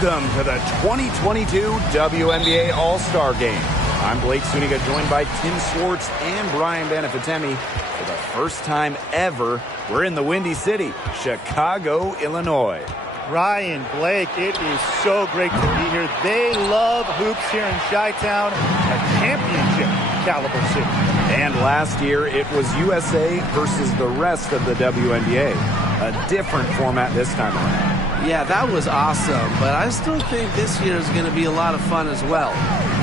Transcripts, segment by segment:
Welcome to the 2022 WNBA All-Star Game. I'm Blake Suniga, joined by Tim Swartz and Brian Benefitemi. For the first time ever, we're in the Windy City, Chicago, Illinois. Ryan, Blake, it is so great to be here. They love hoops here in Chi-Town, a championship caliber city. And last year, it was USA versus the rest of the WNBA. A different format this time around. Yeah, that was awesome, but I still think this year is going to be a lot of fun as well.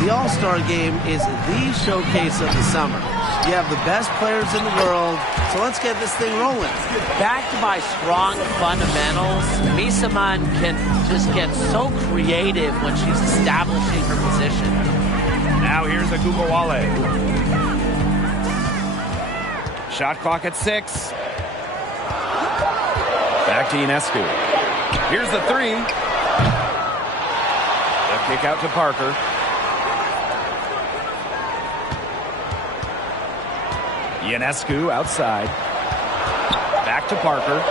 The All-Star Game is the showcase of the summer. You have the best players in the world, so let's get this thing rolling. Backed by strong fundamentals, Misaman can just get so creative when she's establishing her position. Now here's Agubawale. Shot clock at 6. Back to Ionescu. Here's the 3. The kick out to Parker. Ionescu outside. Back to Parker.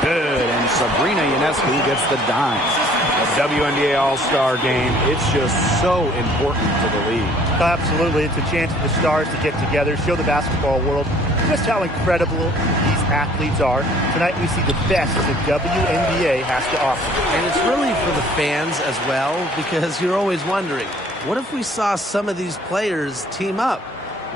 Good, and Sabrina Ionescu gets the dime. The WNBA All-Star Game, it's just so important to the league. Absolutely, it's a chance for the stars to get together, show the basketball world just how incredible these athletes are. Tonight we see the best the WNBA has to offer. And it's really for the fans as well, because you're always wondering, what if we saw some of these players team up?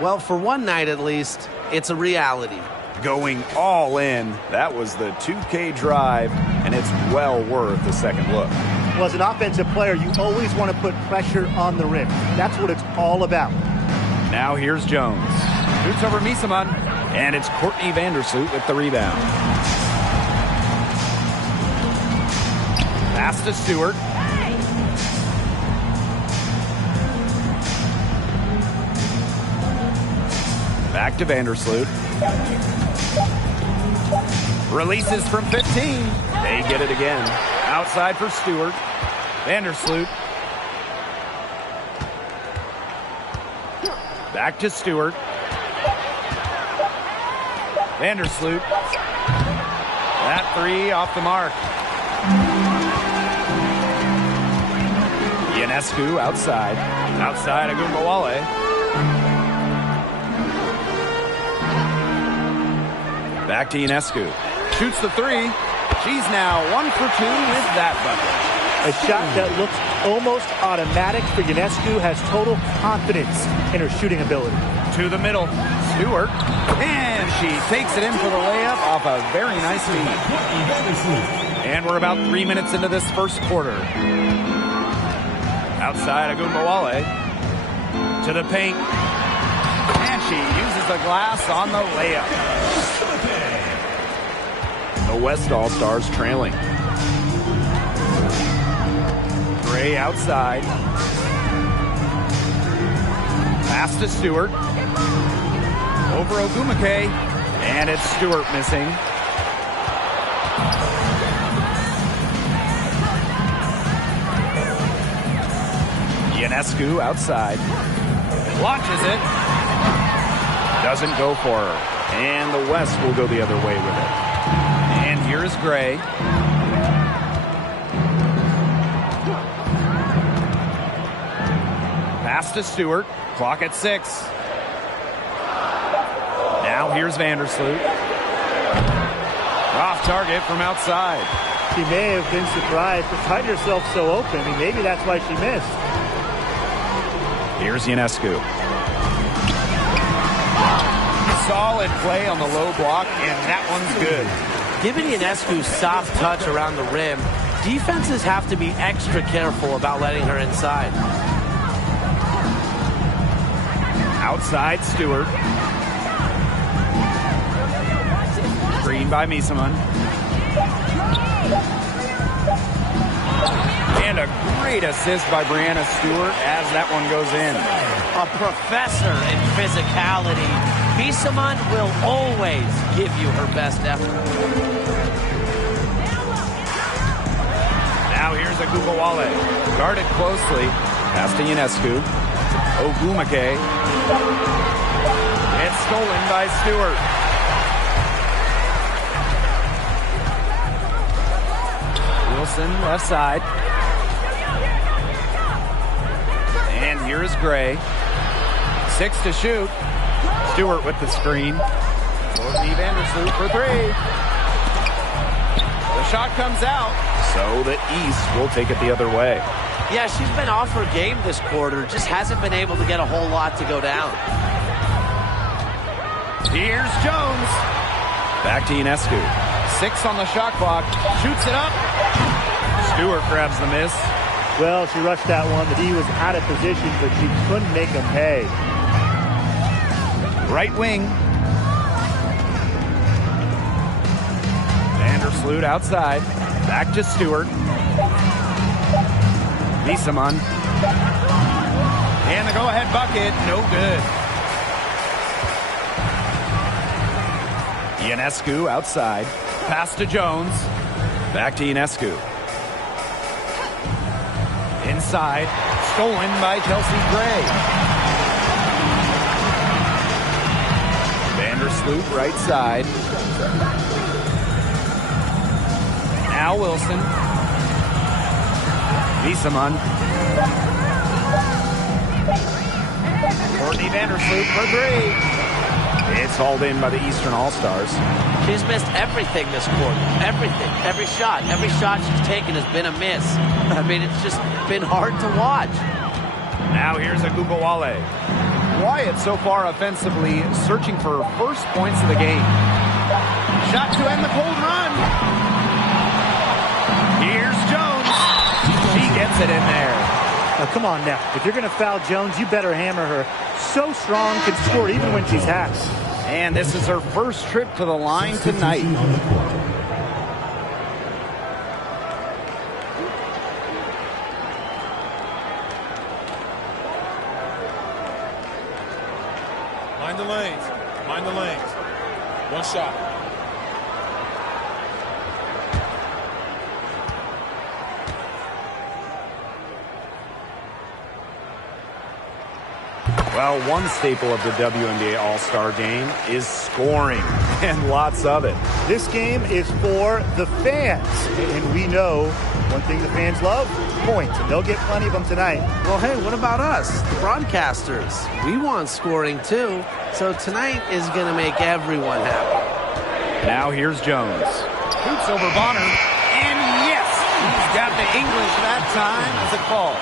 Well, for one night at least, it's a reality. Going all in, that was the 2K drive, and it's well worth a second look. Well, as an offensive player, you always want to put pressure on the rim. That's what it's all about. Now here's Jones. Shoots over Misaman, and it's Courtney Vandersloot with the rebound. Pass to Stewart. Back to Vandersloot. Releases from 15. They get it again. Outside for Stewart. Vandersloot. Back to Stewart. Vandersloot. That 3 off the mark. Ionescu outside. Outside Agubawale. Back to Ionescu. Shoots the 3. She's now 1 for 2 with that bucket. A shot that looks almost automatic for Ionescu, has total confidence in her shooting ability. To the middle. Stewart. And she takes it in for the layup off a very nice feed. And we're about 3 minutes into this first quarter. Outside Agubawale. To the paint. And she uses the glass on the layup. The West All-Stars trailing. Gray outside. Pass to Stewart. Over Ogumake. And it's Stewart missing. Ionescu outside. Launches it. Doesn't go for her. And the West will go the other way with it. And here's Gray. Pass to Stewart. Clock at 6. Now here's Vandersloot. Off target from outside. She may have been surprised to find herself so open, and maybe that's why she missed. Here's Ionescu. Solid play on the low block, and that one's good. Given Ionescu's soft touch around the rim, defenses have to be extra careful about letting her inside. Outside Stewart. Screen by Misaman. And a great assist by Brianna Stewart as that one goes in. A professor in physicality. Misaman will always give you her best effort. Now here's Agubawale. Guarded closely. Pass to Ionescu. Ogumake. It's stolen by Stewart. Wilson, left side. And here is Gray. 6 to shoot. Stewart with the screen. Courtney Vandersloot for 3. The shot comes out, so the East will take it the other way. Yeah, she's been off her game this quarter. Just hasn't been able to get a whole lot to go down. Here's Jones. Back to Ionescu. 6 on the shot clock. Shoots it up. Stewart grabs the miss. Well, she rushed that one. The D was out of position, but she couldn't make him pay. Right wing. Vandersloot outside. Back to Stewart. Misaman. And the go-ahead bucket. No good. Ionescu outside. Pass to Jones. Back to Ionescu. Inside. Stolen by Chelsea Gray. Vandersloot right side. Now Wilson. Misaman. Courtney Vandersloot for 3. It's hauled in by the Eastern All-Stars. She's missed everything this quarter. Everything. Every shot she's taken has been a miss. I mean, it's just been hard to watch. Now here's Agugawale. Quiet so far offensively, searching for first points of the game. Shot to end the cold run. Here's Jones. She gets it in there. Now, come on now. If you're going to foul Jones, you better hammer her. So strong, can score even when she's hacked. And this is her first trip to the line tonight. Mind the lanes. Mind the lanes. One shot. Well, one staple of the WNBA All-Star Game is scoring, and lots of it. This game is for the fans, and we know one thing the fans love, points, and they'll get plenty of them tonight. Well, hey, what about us, the broadcasters? We want scoring too, so tonight is going to make everyone happy. Now here's Jones. Shoots over Bonner, and yes, he's got the English that time as it falls.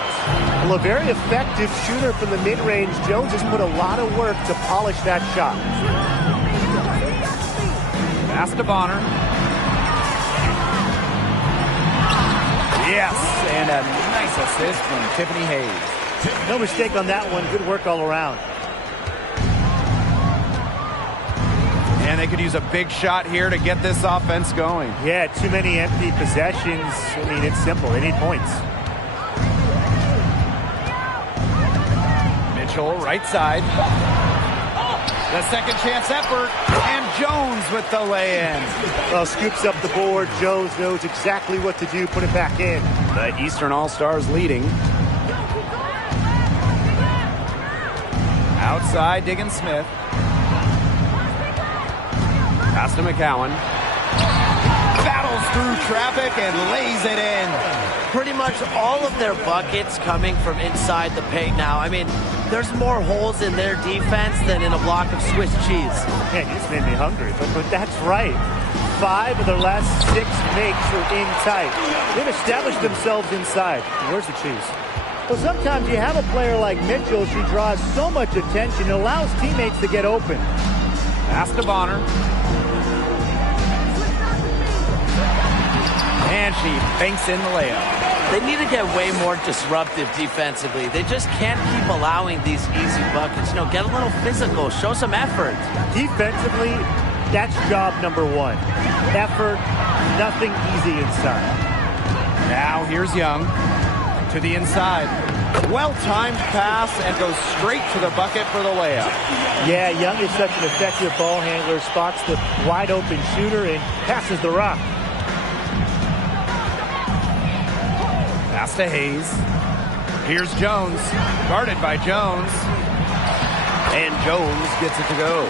Well, a very effective shooter from the mid-range. Jones has put a lot of work to polish that shot. Pass to Bonner. Yes, and a nice assist from Tiffany Hayes. No mistake on that one. Good work all around. And they could use a big shot here to get this offense going. Yeah, too many empty possessions. I mean, it's simple. They need points. Mitchell, right side. The second chance effort, and Jones with the lay-in. Well, scoops up the board. Jones knows exactly what to do. Put it back in. The Eastern All-Stars leading. Outside, Diggin Smith. Pass to McCowan. Battles through traffic and lays it in. Pretty much all of their buckets coming from inside the paint now. I mean, there's more holes in their defense than in a block of Swiss cheese. Man, you just made me hungry, but that's right. 5 of their last 6 makes are in tight. They've established themselves inside. Where's the cheese? Well, sometimes you have a player like Mitchell. She draws so much attention. It allows teammates to get open. Pass to Bonner. And she banks in the layup. They need to get way more disruptive defensively. They just can't keep allowing these easy buckets. You know, get a little physical, show some effort. Defensively, that's job number 1. Effort, nothing easy inside. Now here's Young to the inside. Well-timed pass and goes straight to the bucket for the layup. Yeah, Young is such an effective ball handler, spots the wide open shooter and passes the rock. Pass to Hayes. Here's Jones, guarded by Jones. And Jones gets it to go.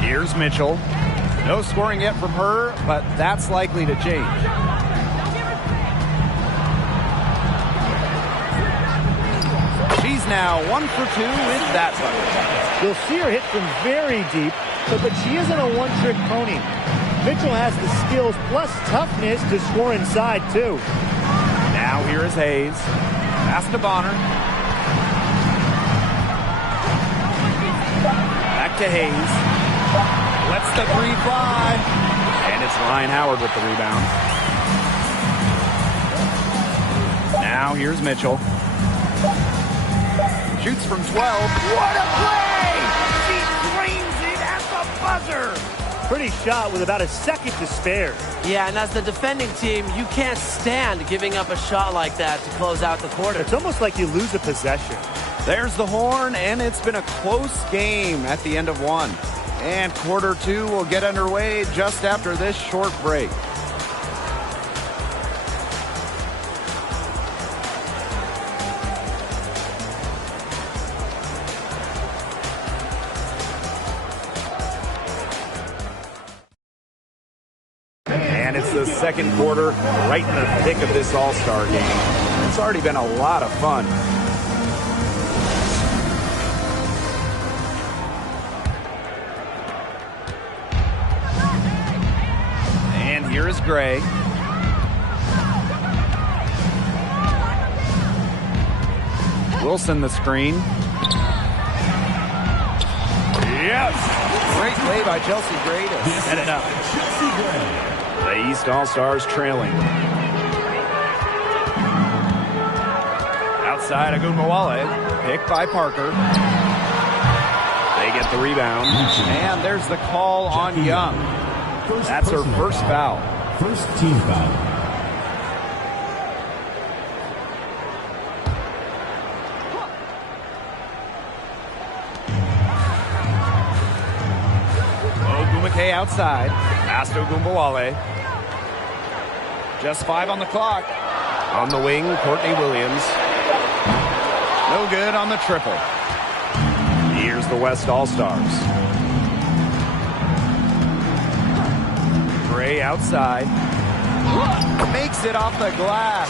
Here's Mitchell. No scoring yet from her, but that's likely to change. She's now 1 for 2 with that bucket. You'll see her hit from very deep, but she isn't a one-trick pony. Mitchell has the skills plus toughness to score inside, too. Now here is Hayes. Pass to Bonner. Back to Hayes. Lets the three fly. And it's Ryan Howard with the rebound. Now here's Mitchell. Shoots from 12. What a play! She drains it at the buzzer. Pretty shot with about a second to spare. Yeah, and as the defending team, you can't stand giving up a shot like that to close out the quarter. It's almost like you lose a possession. There's the horn, and it's been a close game at the end of one. And quarter two will get underway just after this short break. And it's the second quarter, right in the thick of this All-Star game. It's already been a lot of fun. And here is Gray. Wilson the screen. Yes! Great play by Chelsea Gray to set it up. The East All-Stars trailing. Outside Agunmawale, picked by Parker. They get the rebound, and there's the call on Young. That's her first foul. First team foul. Ogumake outside. Pass to Agunmawale. Just 5 on the clock. On the wing, Courtney Williams. No good on the triple. Here's the West All-Stars. Gray outside. Makes it off the glass.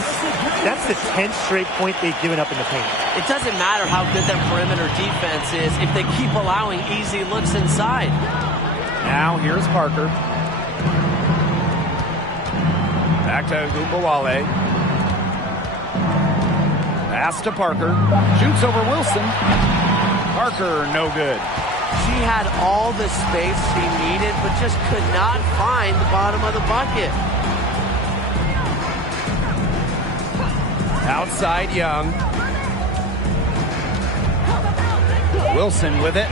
That's the 10th straight point they've given up in the paint. It doesn't matter how good their perimeter defense is if they keep allowing easy looks inside. Now here's Parker. Back to Agunmawale. Pass to Parker. Shoots over Wilson. Parker, no good. She had all the space she needed, but just could not find the bottom of the bucket. Outside Young. Wilson with it.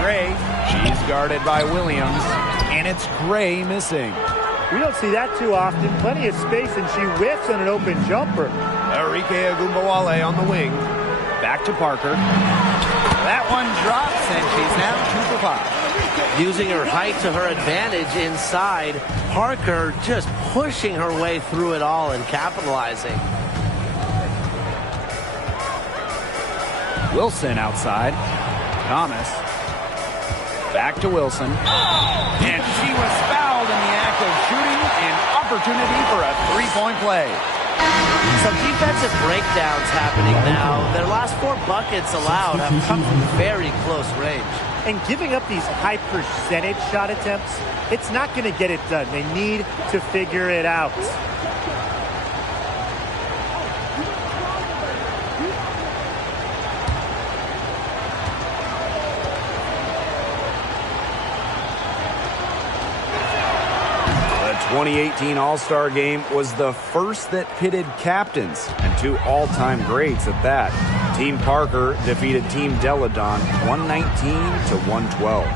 Gray. She's guarded by Williams. And it's Gray missing. We don't see that too often. Plenty of space, and she whiffs on an open jumper. Arike Agunmawale on the wing. Back to Parker. That one drops, and she's now 2 for 5. Using her height to her advantage inside, Parker just pushing her way through it all and capitalizing. Wilson outside. Thomas. Back to Wilson. And she was fouled in the act of shooting, an opportunity for a three-point play. Some defensive breakdowns happening now. Their last 4 buckets allowed have come from very close range. And giving up these high percentage shot attempts, it's not going to get it done. They need to figure it out. The 2018 All-Star Game was the first that pitted captains and 2 all-time greats at that. Team Parker defeated Team Deladon 119 to 112.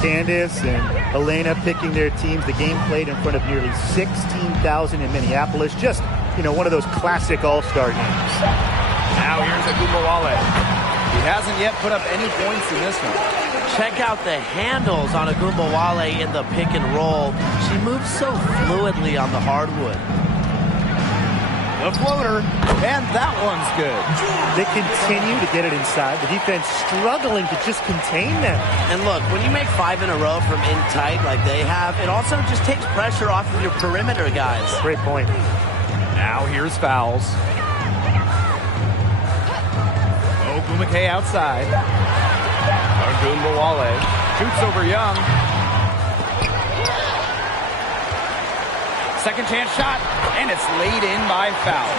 Candace and Elena picking their teams. The game played in front of nearly 16,000 in Minneapolis. Just, one of those classic All-Star games. Now here's Agunmawale. He hasn't yet put up any points in this one. Check out the handles on Agunmawale in the pick and roll. She moves so fluidly on the hardwood. The floater. And that one's good. They continue to get it inside. The defense struggling to just contain them. And look, when you make 5 in a row from in tight like they have, it also just takes pressure off of your perimeter guys. Great point. Now here's fouls. Ogumake outside. Ogunbowale shoots over Young. Second chance shot, and it's laid in by Fowles.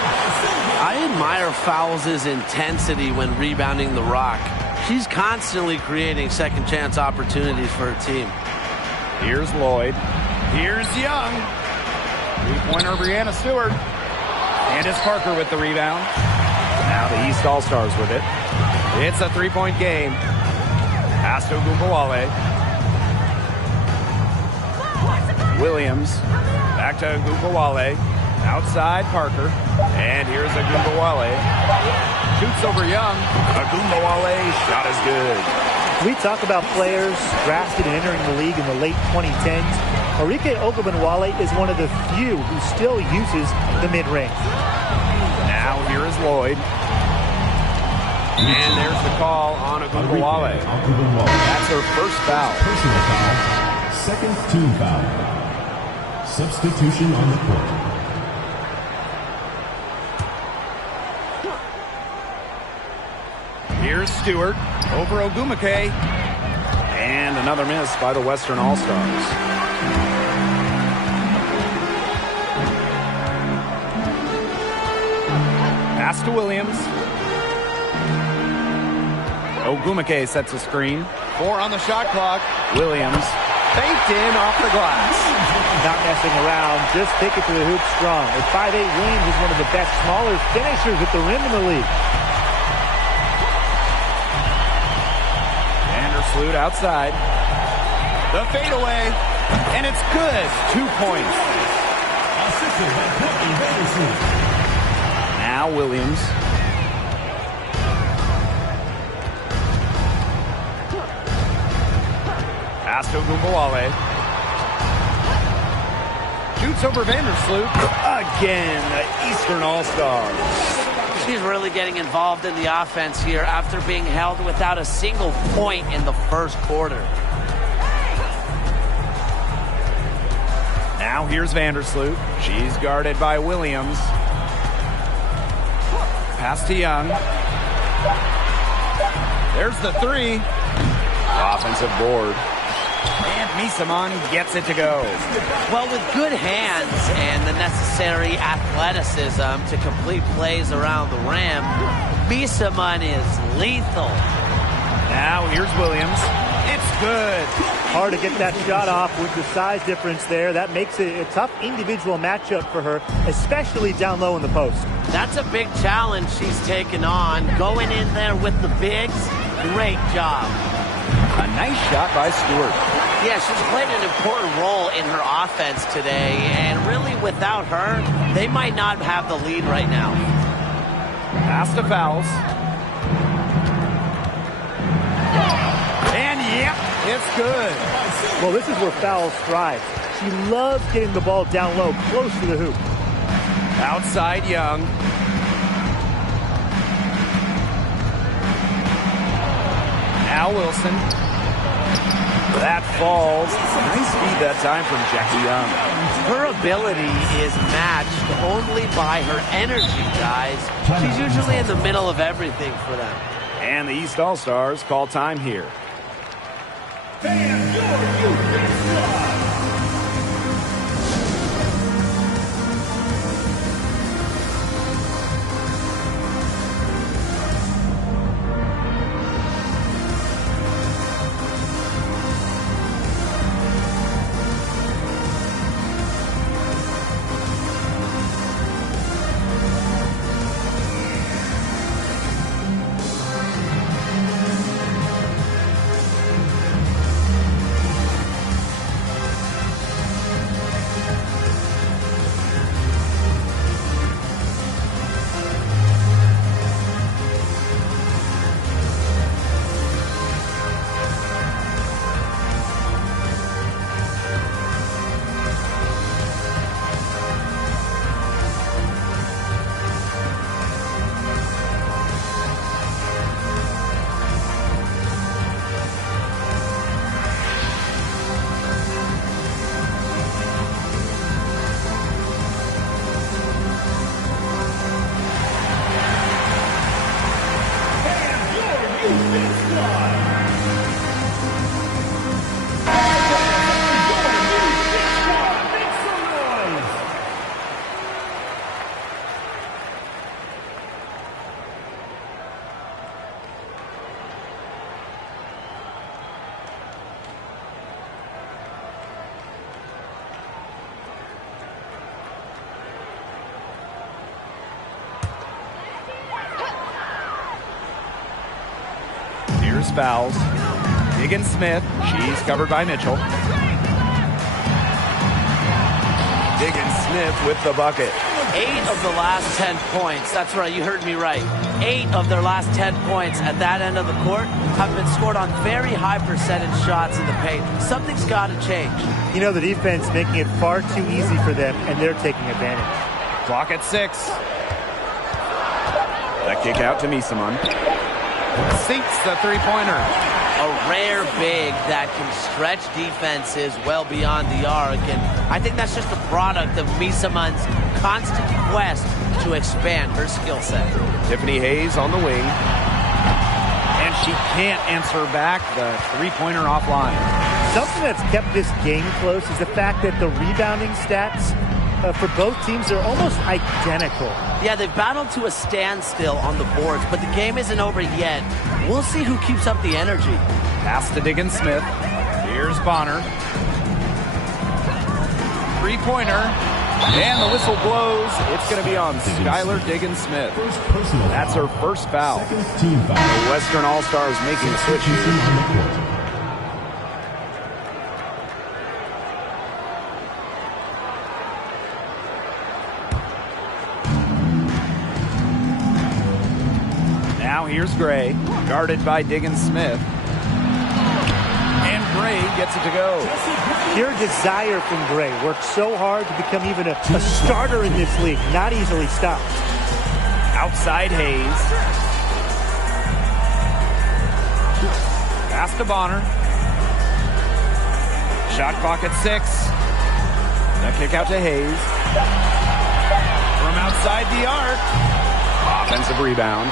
I admire Fowles' intensity when rebounding the rock. She's constantly creating second chance opportunities for her team. Here's Lloyd. Here's Young. Three-pointer Brianna Stewart. Candace Parker with the rebound. Now the East All-Stars with it. It's a three-point game. Pass to Ogunbowale. Williams. Back to Ogunbowale. Outside Parker. And here's Ogunbowale. Shoots over Young. Ogunbowale. Shot is good. We talk about players drafted and entering the league in the late 2010s. Arike Ogunbowale is one of the few who still uses the mid-range. Now here is Lloyd. And there's the call on Ogunbowale. That's her first foul. Personal foul. Second team foul. Substitution on the court. Here's Stewart over Ogumake. And another miss by the Western All-Stars. Pass to Williams. Ogumake sets a screen. 4 on the shot clock. Williams faked in off the glass. Not messing around, just take it to the hoop strong. At 5'8", Williams is one of the best smaller finishers at the rim in the league. Vandersloot outside. The fadeaway, and it's good. 2 points. Now Williams. Pass to Ogunbowale. Shoots over Vandersloot. Again, the Eastern All-Stars. She's really getting involved in the offense here after being held without a single point in the first quarter. Now here's Vandersloot. She's guarded by Williams. Pass to Young. There's the three. Offensive board. And Misaman gets it to go. Well, with good hands and the necessary athleticism to complete plays around the rim, Misaman is lethal. Now here's Williams. It's good. Hard to get that shot off with the size difference there. That makes it a tough individual matchup for her, especially down low in the post. That's a big challenge she's taken on. Going in there with the bigs, great job. A nice shot by Stewart. Yeah, she's played an important role in her offense today, and really without her, they might not have the lead right now. Pass to Fowles. And yep, it's good. Well, this is where Fowles thrives. She loves getting the ball down low, close to the hoop. Outside Young. Now Wilson. That falls. Nice feed that time from Jackie Young. Her ability is matched only by her energy, guys. She's usually in the middle of everything for them. And the East All-Stars call time here. force fouls. Diggins Smith, she's covered by Mitchell. Diggins Smith with the bucket. 8 of the last 10 points, that's right, you heard me right. 8 of their last 10 points at that end of the court have been scored on very high percentage shots in the paint. Something's got to change. You know, the defense making it far too easy for them, and they're taking advantage. Clock at 6. That kick out to Misaman. Sinks the three-pointer. A rare big that can stretch defenses well beyond the arc, and I think that's just a product of Misaman's constant quest to expand her skill set. Tiffany Hayes on the wing. And she can't answer back the three-pointer offline. Something that's kept this game close is the fact that the rebounding stats for both teams are almost identical. Yeah, they've battled to a standstill on the boards, but the game isn't over yet. We'll see who keeps up the energy. Pass to Diggins Smith. Here's Bonner. Three-pointer. And the whistle blows. It's going to be on Skylar Diggins Smith. That's her first foul. Team foul. The Western All-Stars making a switch here. Now here's Gray, guarded by Diggins Smith. And Gray gets it to go. Pure desire from Gray. Worked so hard to become even a starter in this league. Not easily stopped. Outside Hayes. Pass to Bonner. Shot clock at 6. That kick out to Hayes. From outside the arc. Offensive rebound.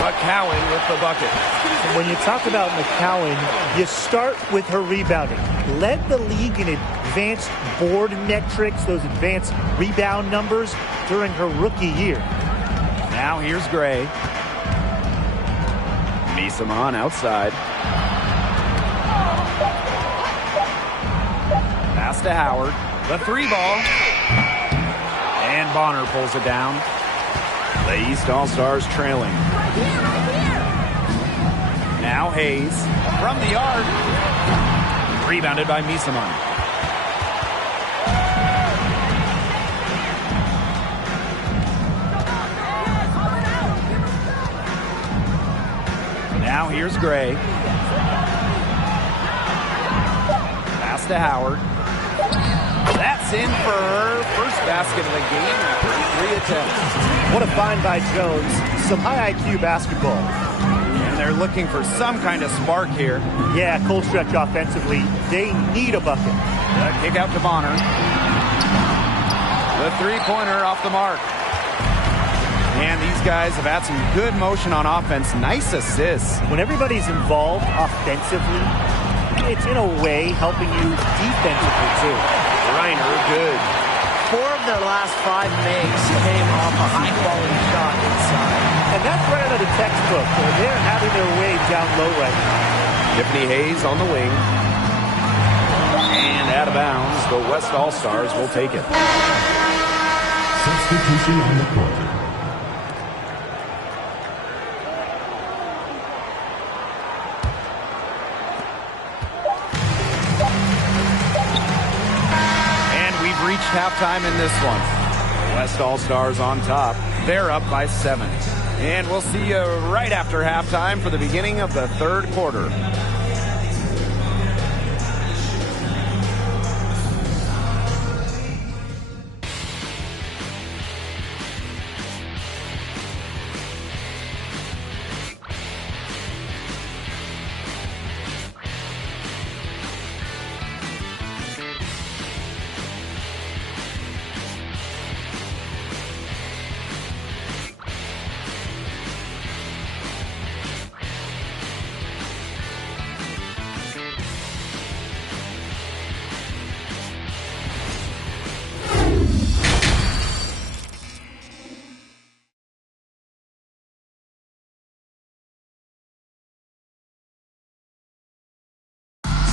McCowan with the bucket. When you talk about McCowan, you start with her rebounding. Led the league in advanced board metrics, those advanced rebound numbers during her rookie year. Now here's Gray. Misaman outside. Pass to Howard. The three ball. And Bonner pulls it down. The East All-Stars trailing. Now Hayes from the arc. Rebounded by Misaman. Now here's Gray. Pass to Howard. That's in for her first basket of the game after 3 attempts. What a find by Jones. Some high IQ basketball. And they're looking for some kind of spark here. Yeah, cold stretch offensively. They need a bucket. The kick out to Bonner. The three-pointer off the mark. And these guys have had some good motion on offense. Nice assists. When everybody's involved offensively, it's in a way helping you defensively too. Reiner, good. 4 of their last 5 makes came off a high-quality shot inside. And that's right out of the textbook. They're having their way down low right now. Tiffany Hayes on the wing. And out of bounds, the West All-Stars will take it. Substitution on the court. Reached halftime in this one. West All-Stars on top. They're up by 7. And we'll see you right after halftime for the beginning of the third quarter.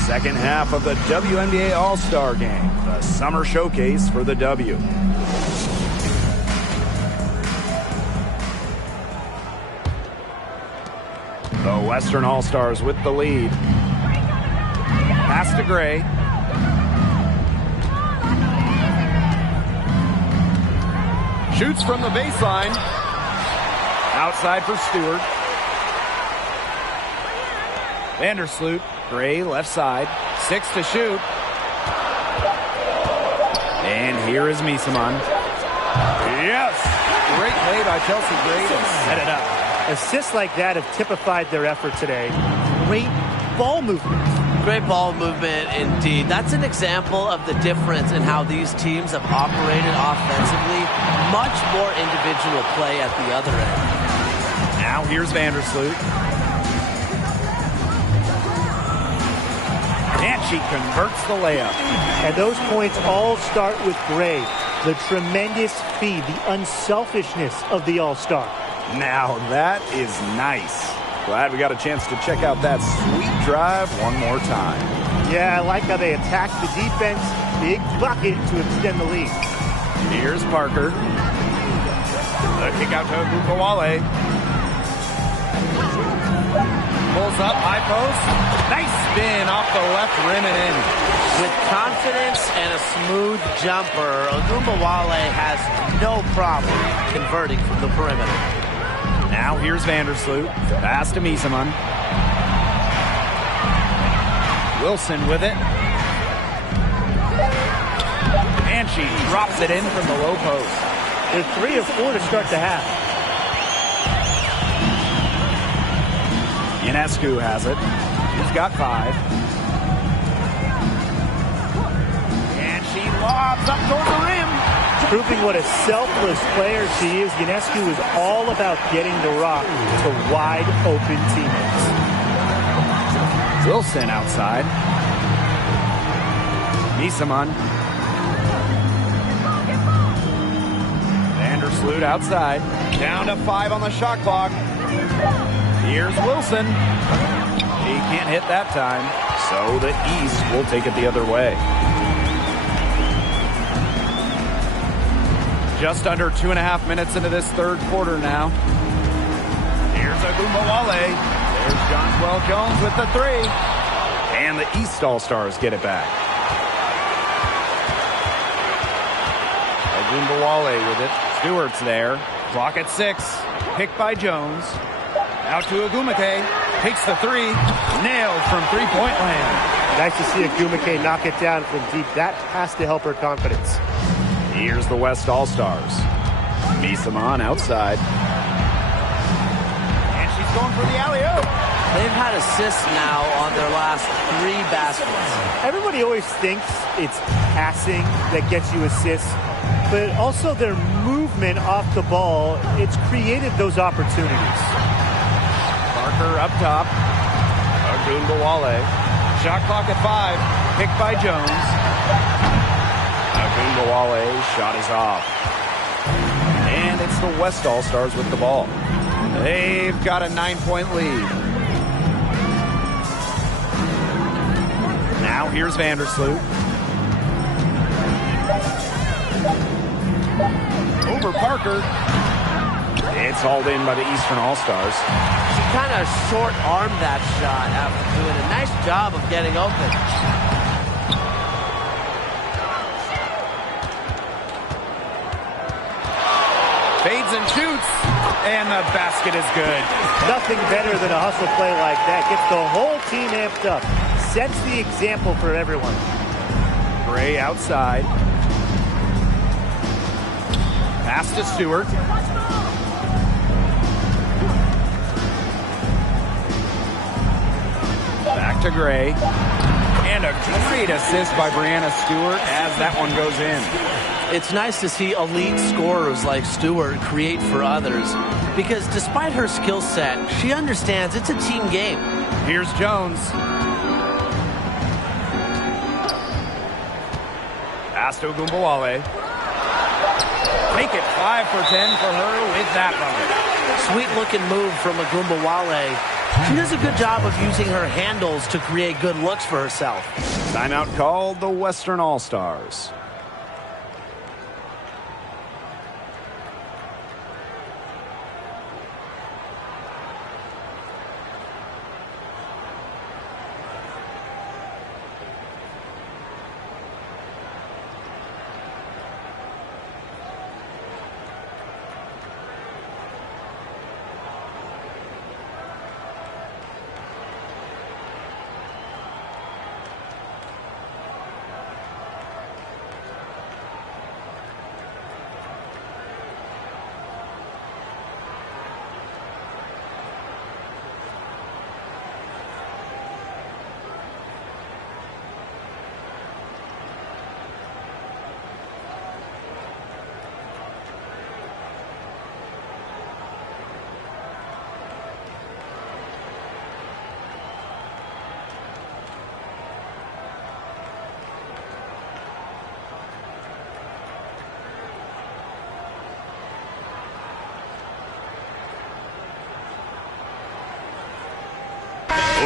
Second half of the WNBA All-Star Game, the summer showcase for the W. The Western All-Stars with the lead. Pass to Gray. Shoots from the baseline. Outside for Stewart. Vandersloot. Gray left side. 6 to shoot. And here is Misaman. Yes! Great play by Chelsea Gray to set it up. Assists like that have typified their effort today. Great ball movement. Great ball movement indeed. That's an example of the difference in how these teams have operated offensively. Much more individual play at the other end. Now here's Vandersloot. And she converts the layup. And those points all start with Gray. The tremendous feed, the unselfishness of the All-Star. Now that is nice. Glad we got a chance to check out that sweet drive one more time. Yeah, I like how they attacked the defense. Big bucket to extend the lead. Here's Parker. The kick out to Bukawale. Pulls up, high post. Nice spin off the left rim and in. With confidence and a smooth jumper, Ogumbawale has no problem converting from the perimeter. Now here's Vandersloot. Pass to Misaman. Wilson with it. And she drops it in from the low post. They're 3 of 4 to start the half. Ionescu has it. He's got 5. And she lobs up toward the rim. Proving what a selfless player she is, Ionescu is all about getting the rock to wide open teammates. Wilson outside. Misaman. Vandersloot outside. Down to 5 on the shot clock. Here's Wilson. He can't hit that time, so the East will take it the other way. Just under 2.5 minutes into this third quarter now. Here's Ogumbawale. There's Jonquel Jones with the 3. And the East All-Stars get it back. Ogumbawale with it. Stewart's there. Clock at 6. Picked by Jones. Out to Agumake. Takes the 3. Nailed from three-point land. Nice to see Agumake knock it down from deep. That has to help her confidence. Here's the West All-Stars. Misaman outside. And she's going for the alley-oop. They've had assists now on their last 3 baskets. Everybody always thinks it's passing that gets you assists, but also their movement off the ball, it's created those opportunities. Parker up top. Ogumbawale. Shot clock at 5. Picked by Jones. Ogumbawale's shot is off. And it's the West All-Stars with the ball. They've got a 9-point lead. Now here's Vandersloot. Over Parker. It's hauled in by the Eastern All-Stars. She kind of short-armed that shot after doing a nice job of getting open. Fades and shoots, and the basket is good. Nothing better than a hustle play like that. Gets the whole team amped up. Sets the example for everyone. Gray outside. Pass to Stewart. Back to Gray. And a great assist by Brianna Stewart as that one goes in. It's nice to see elite scorers like Stewart create for others, because despite her skill set, she understands it's a team game. Here's Jones. Pass to Ogumbawale. Make it 5 for 10 for her with that bucket. Sweet looking move from Ogumbawale. She does a good job of using her handles to create good looks for herself. Timeout called the Western All-Stars.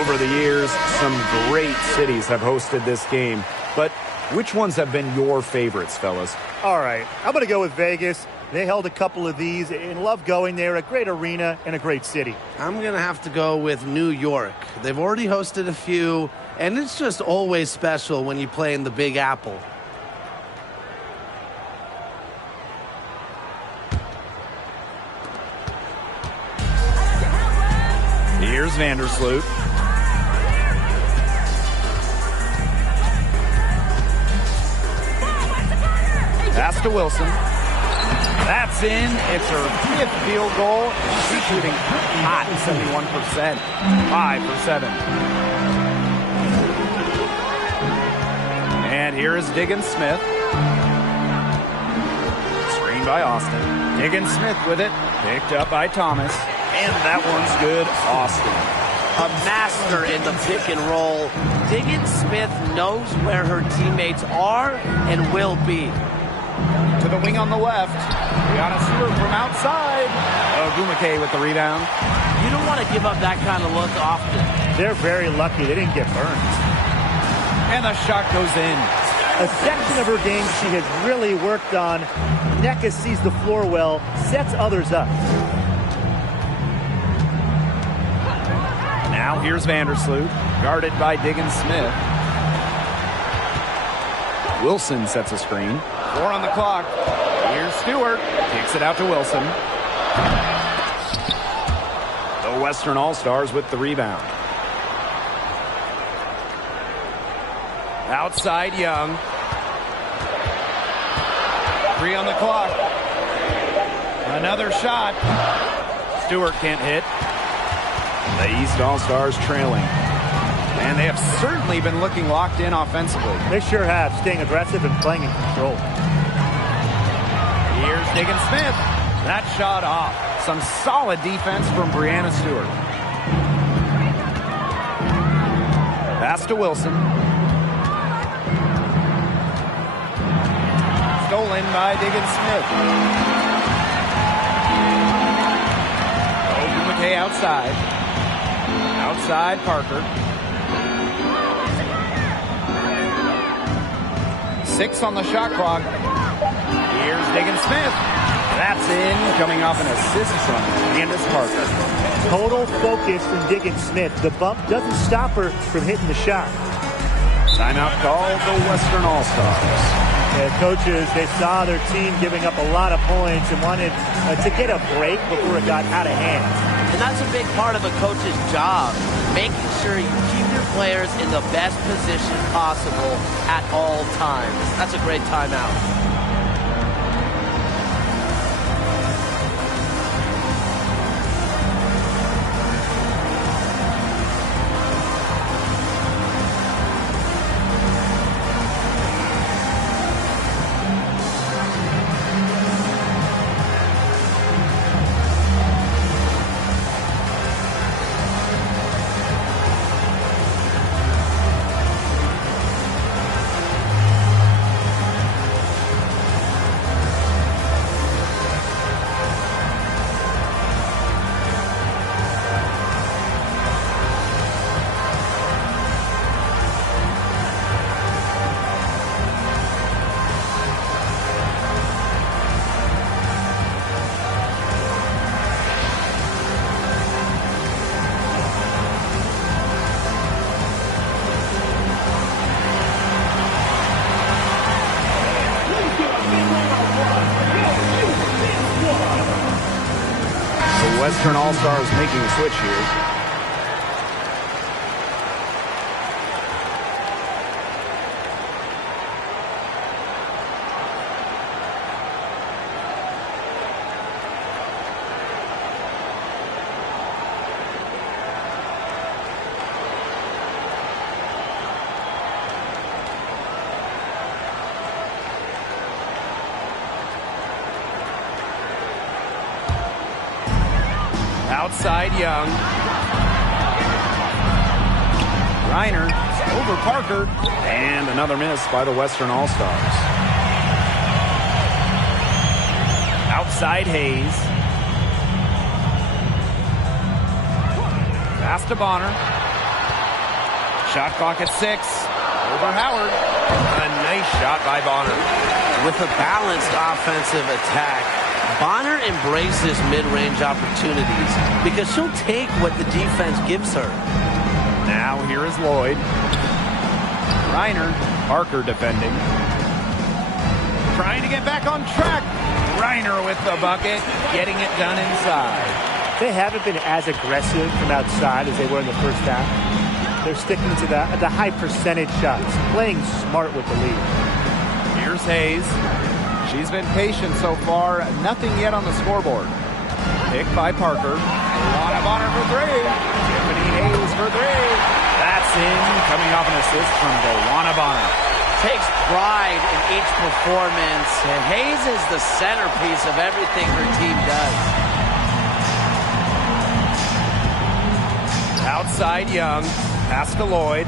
Over the years, some great cities have hosted this game, but which ones have been your favorites, fellas? All right, I'm going to go with Vegas. They held a couple of these and love going there. A great arena and a great city. I'm going to have to go with New York. They've already hosted a few, and it's just always special when you play in the Big Apple. Here's Vandersloot. Pass to Wilson. That's in. It's her 5th field goal. She's shooting hot, 71%. 5 for 7. And here is Diggins Smith. Screen by Austin. Diggins Smith with it. Picked up by Thomas. And that one's good. Austin. A master in the pick and roll. Diggins Smith knows where her teammates are and will be. To the wing on the left. Brianna Stewart from outside. Ogumake with the rebound. You don't want to give up that kind of look often. They're very lucky they didn't get burned. And the shot goes in. A section of her game she has really worked on. Nneka sees the floor well, sets others up. Now here's Vandersloot, guarded by Diggins Smith. Wilson sets a screen. 4 on the clock. Here's Stewart. Kicks it out to Wilson. The Western All-Stars with the rebound. Outside Young. 3 on the clock. Another shot. Stewart can't hit. The East All-Stars trailing. And they have certainly been looking locked in offensively. They sure have, staying aggressive and playing in control. Here's Diggins Smith. That shot off. Some solid defense from Brianna Stewart. Pass to Wilson. Stolen by Diggins Smith. Ogumake outside. Outside Parker. 6 on the shot clock. Here's Diggins Smith. That's in, coming off an assist from Candace Parker. Total focus from Diggins Smith. The bump doesn't stop her from hitting the shot. Timeout called the Western All-Stars. Yeah, coaches, they saw their team giving up a lot of points and wanted to get a break before it got out of hand. And that's a big part of a coach's job, making sure you keep your players in the best position possible at all times. That's a great timeout. Western All-Stars making a switch here. Outside Young. Reiner over Parker. And another miss by the Western All-Stars. Outside Hayes. Pass to Bonner. Shot clock at 6. Over Howard. A nice shot by Bonner. With a balanced offensive attack, Bonner embraces mid-range opportunities because she'll take what the defense gives her. Now here is Lloyd. Reiner. Parker defending. Trying to get back on track. Reiner with the bucket, getting it done inside. They haven't been as aggressive from outside as they were in the first half. They're sticking to the high percentage shots, playing smart with the lead. Here's Hayes. She's been patient so far. Nothing yet on the scoreboard. Picked by Parker. Luana Bonner for 3. Tiffany Hayes for 3. That's in. Coming off an assist from Luana Bonner. Takes pride in each performance. And Hayes is the centerpiece of everything her team does. Outside Young. Pass to Lloyd.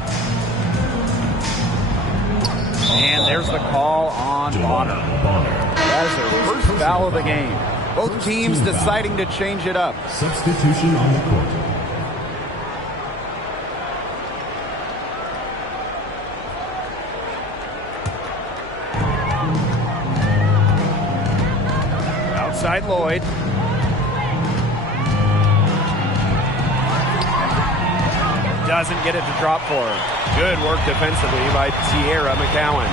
And there's the call on Bonner. That is her first foul of the game. Both teams deciding to change it up. Substitution on the court. Outside Lloyd. Doesn't get it to drop for her. Good work defensively by Tierra McCowan.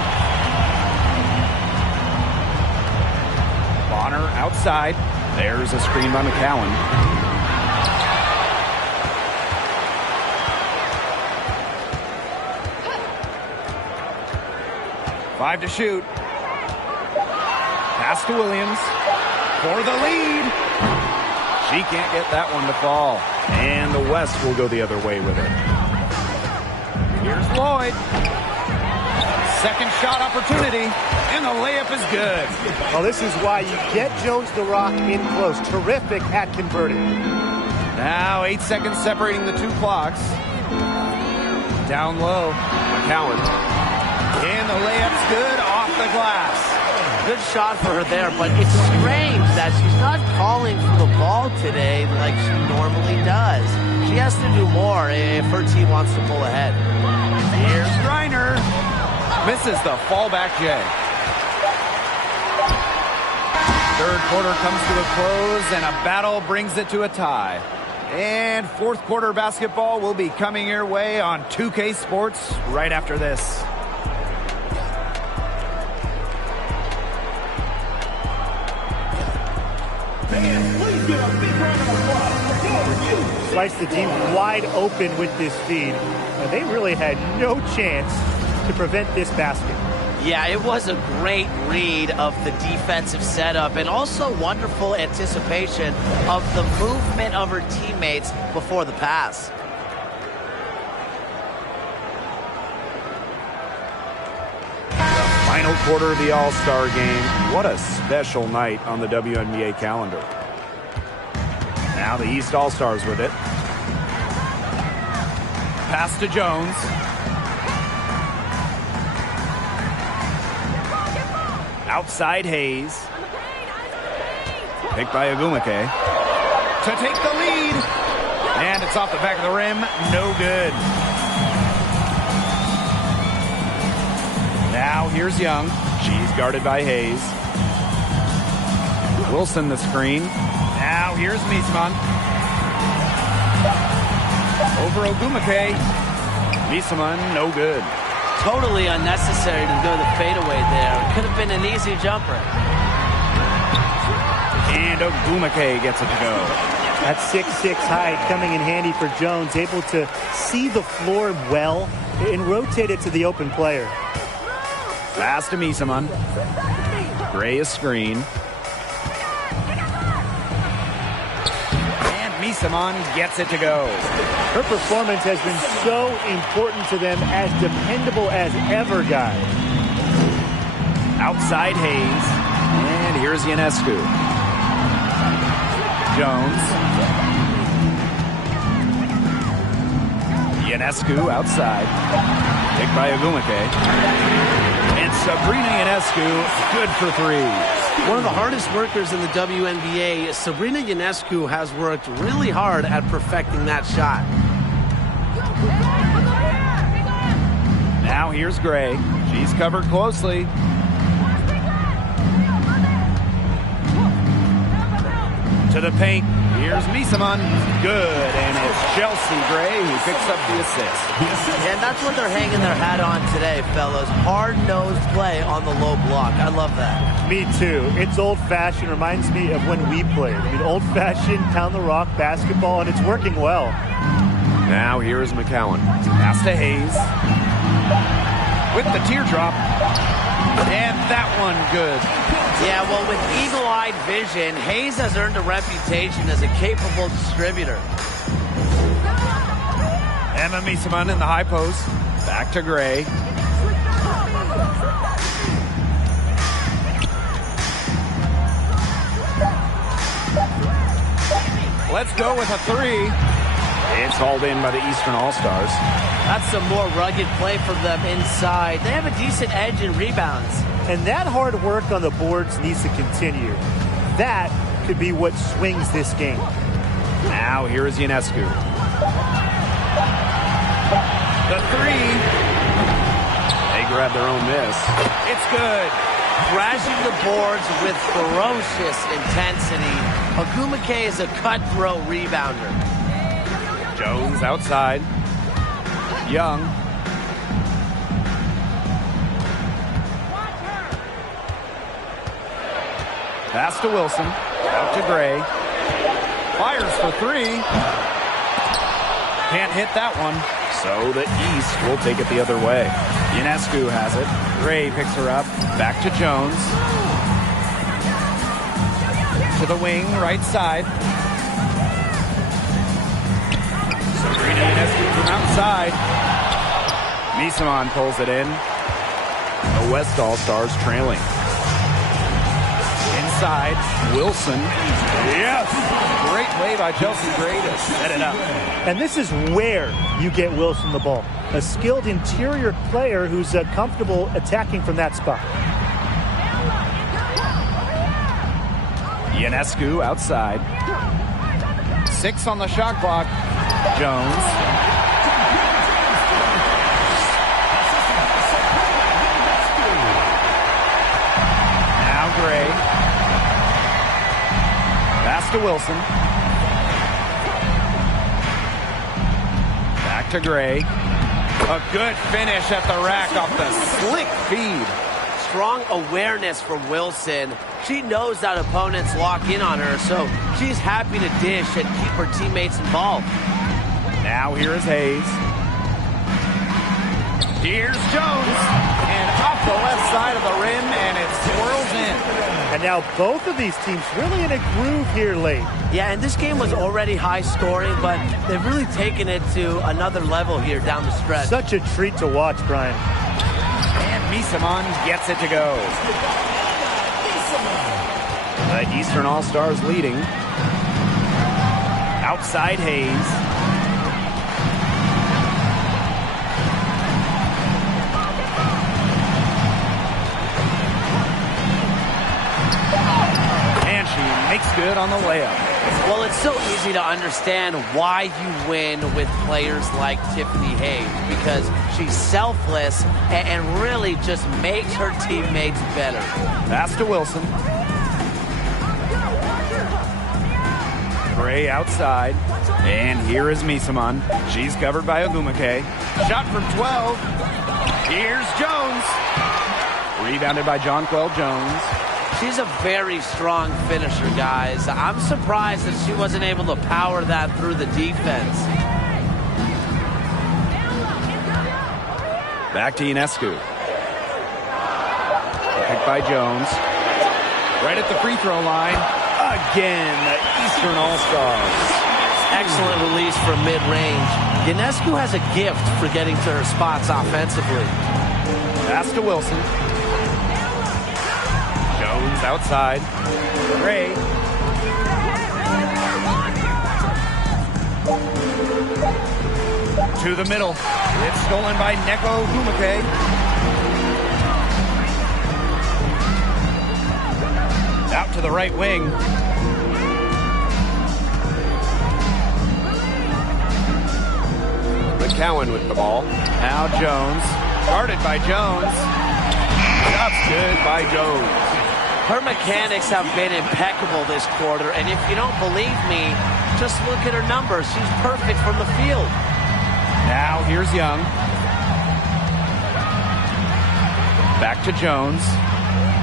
Bonner outside. There's a screen by McCowan. Five to shoot. Pass to Williams. For the lead. She can't get that one to fall. And the West will go the other way with it. Here's Lloyd. Second shot opportunity. And the layup is good. Well, this is why you get Jones the Rock in close. Terrific at converting. Now 8 seconds separating the two clocks. Down low. McCowan. And the layup's good off the glass. Good shot for her there, but it's strange that she's not calling for the ball today like she normally does. She has to do more if her team wants to pull ahead. Here's Reiner. Misses the fallback J. Third quarter comes to a close, and a battle brings it to a tie. And fourth quarter basketball will be coming your way on 2K Sports right after this. Sliced the team wide open with this feed, and they really had no chance to prevent this basket. Yeah, it was a great read of the defensive setup and also wonderful anticipation of the movement of her teammates before the pass. Final quarter of the All-Star game. What a special night on the WNBA calendar. Now the East All-Stars with it. Pass to Jones. Outside Hayes. Picked by Agumake. To take the lead. And it's off the back of the rim. No good. Now here's Young. She's guarded by Hayes. Wilson the screen. Now here's Miesman. Over Ogumake. Miesman, no good. Totally unnecessary to go the fadeaway there. Could have been an easy jumper. And Ogumake gets it to go. That 6'6" height coming in handy for Jones, able to see the floor well and rotate it to the open player. Pass to Miesman. Gray is screen. Miesman gets it to go. Her performance has been so important to them, as dependable as ever, guys. Outside Hayes. And here's Ionescu. Jones. Ionescu outside. Picked by Agumake. And Sabrina Ionescu, good for 3. One of the hardest workers in the WNBA, Sabrina Ionescu, has worked really hard at perfecting that shot. Now here's Gray. She's covered closely. To the paint. Here's Misaman. Good. And it's Chelsea Gray who picks up the assist. And that's what they're hanging their hat on today, fellas. Hard-nosed play on the low block. I love that. Me too. It's old-fashioned. Reminds me of when we played. I mean, old-fashioned, pound-the-rock basketball, and it's working well. Now here is McCowan. Pass to Hayes. With the teardrop. And that one good. Yeah, well, with eagle-eyed vision, Hayes has earned a reputation as a capable distributor. Emma Misaman in the high post. Back to Gray. Let's go with a three. It's hauled in by the Eastern All-Stars. That's some more rugged play from them inside. They have a decent edge in rebounds. And that hard work on the boards needs to continue. That could be what swings this game. Now here is Ionescu. The three. They grab their own miss. It's good. Crashing the boards with ferocious intensity. Ogumake is a cutthroat rebounder. Jones outside. Young. Pass to Wilson. Out to Gray. Fires for three. Can't hit that one. So the East will take it the other way. Ionescu has it. Gray picks her up. Back to Jones. To the wing, right side. Sabrina Ionescu from outside. Misaman pulls it in. The West All-Stars trailing. Inside, Wilson. Yes! Great play by Chelsea Gray to set it up. And this is where you get Wilson the ball. A skilled interior player who's comfortable attacking from that spot. Ionescu outside. 6 on the shot clock. Jones. Now Gray. Pass to Wilson. Back to Gray. A good finish at the rack off the slick feed. Strong awareness from Wilson. She knows that opponents lock in on her, so she's happy to dish and keep her teammates involved. Now here is Hayes. Here's Jones. And off the left side of the rim, and it swirls in. And now both of these teams really in a groove here late. Yeah, and this game was already high scoring, but they've really taken it to another level here down the stretch. Such a treat to watch, Brian. And Misaman gets it to go. The Eastern All-Stars leading. Outside Hayes. And she makes good on the layup. Well, it's so easy to understand why you win with players like Tiffany Hayes, because she's selfless and really just makes her teammates better. Pass to Wilson. Gray outside. And here is Misaman. She's covered by Ogumake. Shot from 12. Here's Jones. Rebounded by Jonquel Jones. She's a very strong finisher, guys. I'm surprised that she wasn't able to power that through the defense. Back to Ionescu. Picked by Jones. Right at the free throw line. Again, the Eastern All-Stars. Excellent release from mid-range. Ionescu has a gift for getting to her spots offensively. Pass to Wilson. Jones outside. Gray. To the middle. It's stolen by Neko Ogumake. Out to the right wing. McCowan with the ball. Now Jones. Guarded by Jones. Job's good by Jones. Her mechanics have been impeccable this quarter, and if you don't believe me, just look at her numbers. She's perfect from the field. Now here's Young. Back to Jones.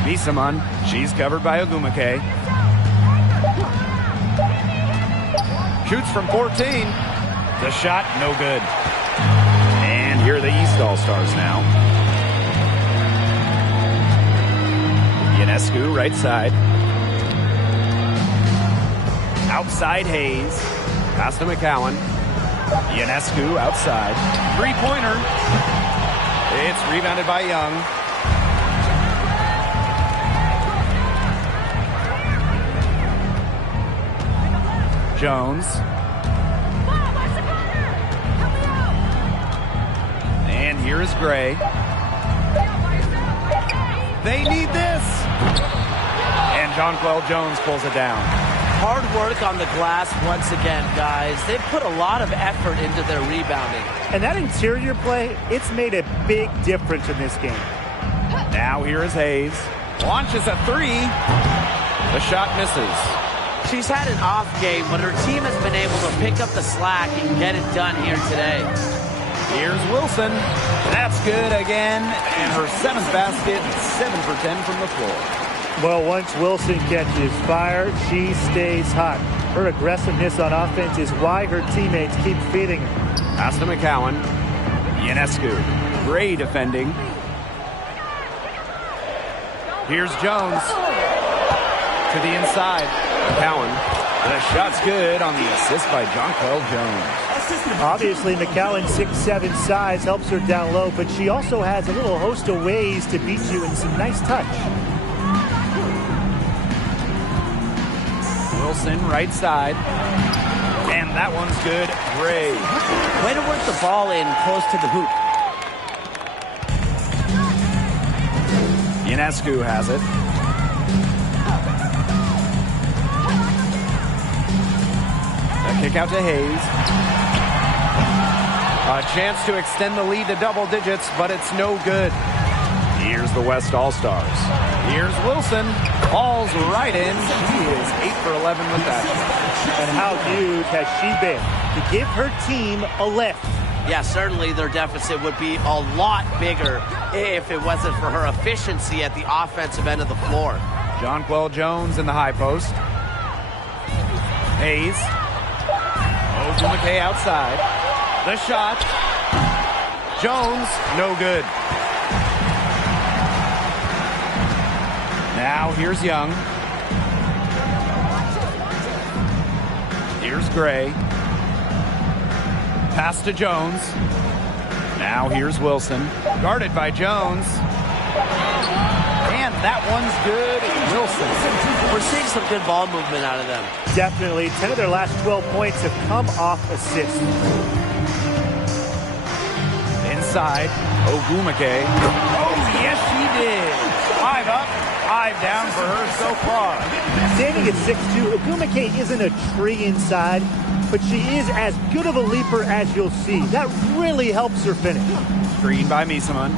Misaman. She's covered by Ogumake. Shoots from 14. The shot, no good. And here are the East All-Stars now. Ionescu, right side. Outside Hayes. Pass to McCowan. Ionescu outside. Three-pointer. It's rebounded by Young. Jones. And here is Gray. They need this. And Jonquel Jones pulls it down. Hard work on the glass once again, guys. They've put a lot of effort into their rebounding. And that interior play, it's made a big difference in this game. Now here is Hayes. Launches a three. The shot misses. She's had an off game, but her team has been able to pick up the slack and get it done here today. Here's Wilson. That's good again. And her 7th basket, 7 for 10 from the floor. Well, once Wilson catches fire, she stays hot. Her aggressiveness on offense is why her teammates keep feeding her. Pass to McCowan. Ionescu. Gray defending. Here's Jones. To the inside. McCowan. The shot's good on the assist by Jonquel Jones. Obviously, McCowan's 6'7" size helps her down low, but she also has a little host of ways to beat you and some nice touch. Wilson, right side. And that one's good. Gray. Way to work the ball in close to the hoop. Ionescu has it. A kick out to Hayes. A chance to extend the lead to double digits, but it's no good. Here's the West All-Stars. Here's Wilson. Falls right in. She is 8 for 11 with that. And how huge has she been to give her team a lift? Yeah, certainly their deficit would be a lot bigger if it wasn't for her efficiency at the offensive end of the floor. Jonquel Jones in the high post. Hayes. Ogumake outside. The shot. Jones, no good. Now here's Young. Here's Gray. Pass to Jones. Now here's Wilson. Guarded by Jones. And that one's good. Wilson. We're seeing some good ball movement out of them. Definitely. 10 of their last 12 points have come off assists. Inside, Ogumake. Oh, yes, he did. 5 up, 5 down for her so far. Standing at 6'2", Ogumake isn't a tree inside, but she is as good of a leaper as you'll see. That really helps her finish. Screen by Misaman.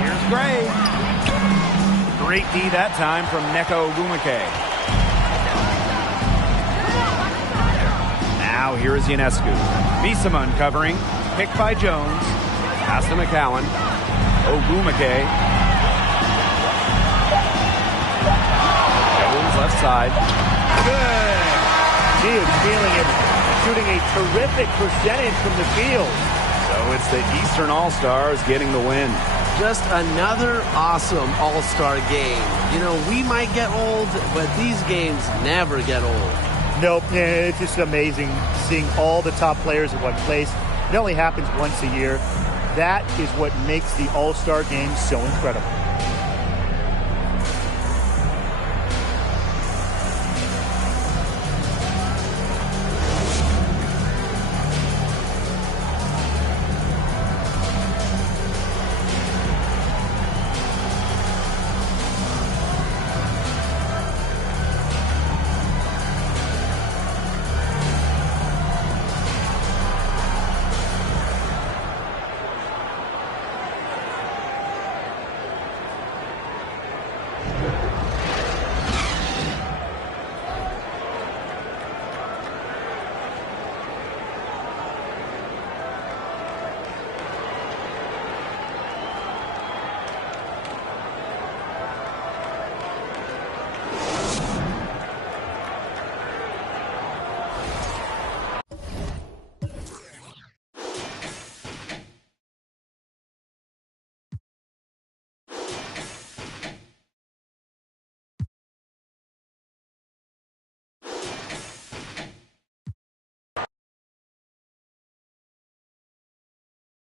Here's Gray. Great D that time from Neko Ogumake. Now here is Ionescu. Misaman covering. Picked by Jones. Pass to McCowan. Ogumake. Jones left side. Good. She is feeling it, shooting a terrific percentage from the field. So it's the Eastern All-Stars getting the win. Just another awesome All-Star game. You know, we might get old, but these games never get old. Nope, it's just amazing seeing all the top players in one place. It only happens once a year. That is what makes the All-Star game so incredible.